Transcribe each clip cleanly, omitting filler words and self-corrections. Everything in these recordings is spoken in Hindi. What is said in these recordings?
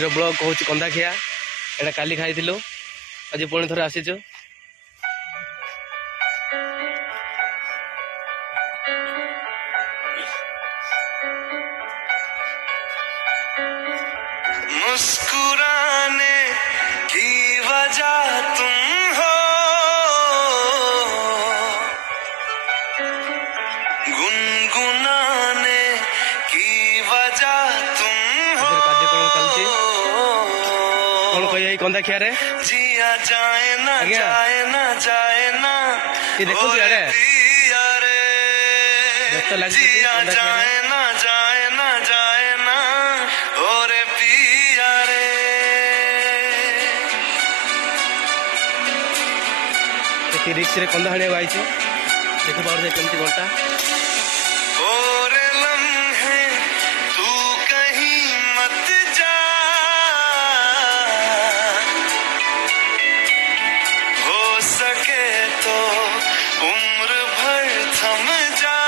हिरो ब्लॉग कहूँ कंदाखिया एटा काली खाइलु आज पुणी थोड़े आसीचु मुस्कुराने की वजह तुम हो, गुनगुनाने की वजह तुम हो। कार्यक्रम चलती कौन कही कंदाखिया रे जिया जाए ना जाए ना जाए ना ये देखो यारे जिया जाए ना जाए ना जाए ना ओरे पिया रे। रिक्स रे कंदा हाणी आई देख पारे केमती घंटा और लम्हे तू कहीं मत जा, हो सके तो उम्र भर थम जा।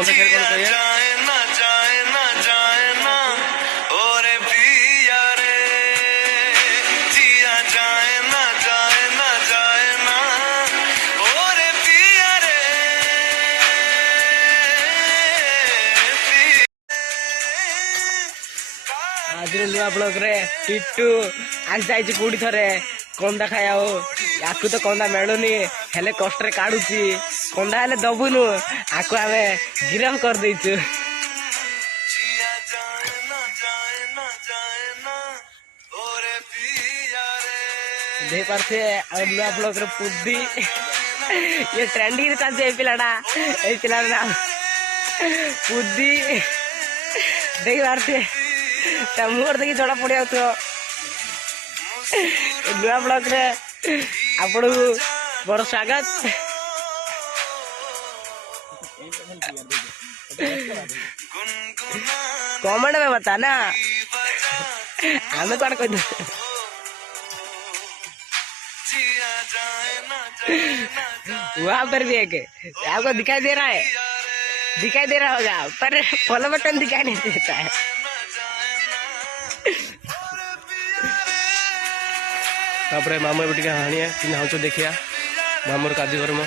जिया जाए ना जाए ना जाए ना ओरे पिया रे, जिया जाए ना जाए ना जाए ना ओरे पिया रे। आज नुआ ब्लॉग रे टिट्टू आज जाइए कोड़ी थरे कंदा खाया याकू तो कंदा मिलूनी हेले कष्ट रे काढ़ुची कंदा हेले दबुनु आकु आमे गिरफ कर देइछु। जिया जाए ना जाए ना जाए ना ओरे पिया रे। देख पारथे नुआ ब्लॉग रे पुद्दी ये ट्रेंडिंग रे चलते ए पिलाडा ए पिला नाम पुद्दी देख पारथे मुहर देखी जड़ा पड़ जाऊ नुआ ब्लॉग रे आपण बड़ स्वागत। कमेंट में बता ना हमें कौन कह वहां पर भी एक आपको दिखाई दे रहा है दिखाई दे रहा होगा पर फॉलो बटन दिखाई नहीं देता है। तापर मामू एवं हाणिया कि हाउच देखिया मामूर कार्यक्रम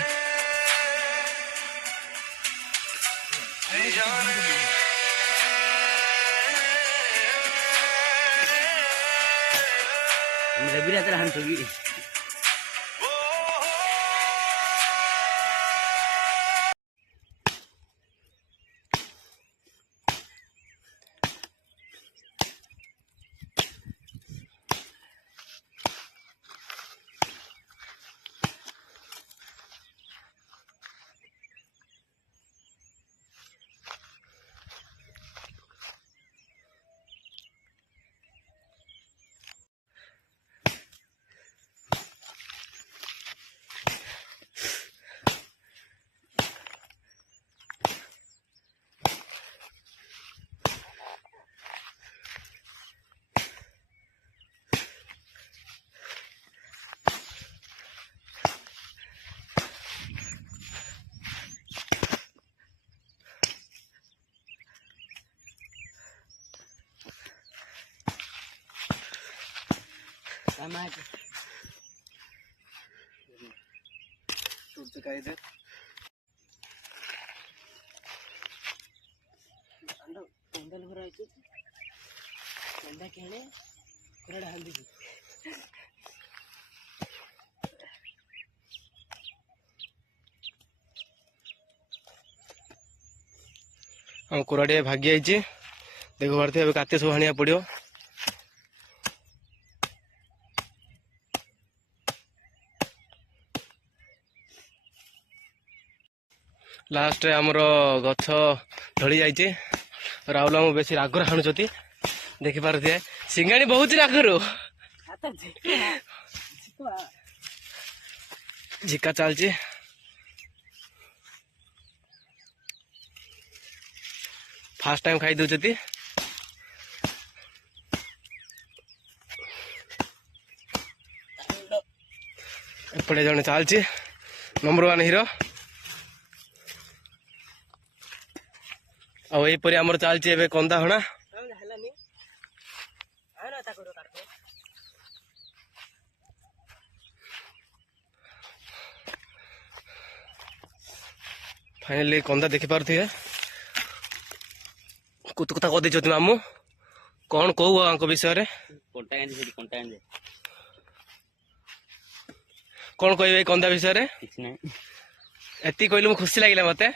हम कोराड़िया भागी आई देख पारे काते सब हाणिया पड़ो लास्ट आमर गछ ढली जाइए राहुल आम बेसी रागर हाणुचती देखी पारे सिंगाणी बहुत रागर झिका चलती फास्ट टाइम खाई दौरान एपटे जड़े चलती नंबर 1 हीरो ଆଉ ଏଇପରି ଆମର ଚାଲିଛି ଏବେ କନ୍ଦା ହଣା। ଫାଇନାଲି କନ୍ଦା ଦେଖିପାରୁଥିବେ। କୁତୁକୁତା କରିଦେଇଛନ୍ତି ମାମୁଁ। କଣ କହୁ ଆଙ୍କ ବିଷୟରେ? କଣ କହିବେ ଏଇ କନ୍ଦା ବିଷୟରେ? କିଛି ନାହିଁ। ଏତିକି କହିଲେ ମୁଁ ଖୁସି ଲାଗିଲା ମତେ।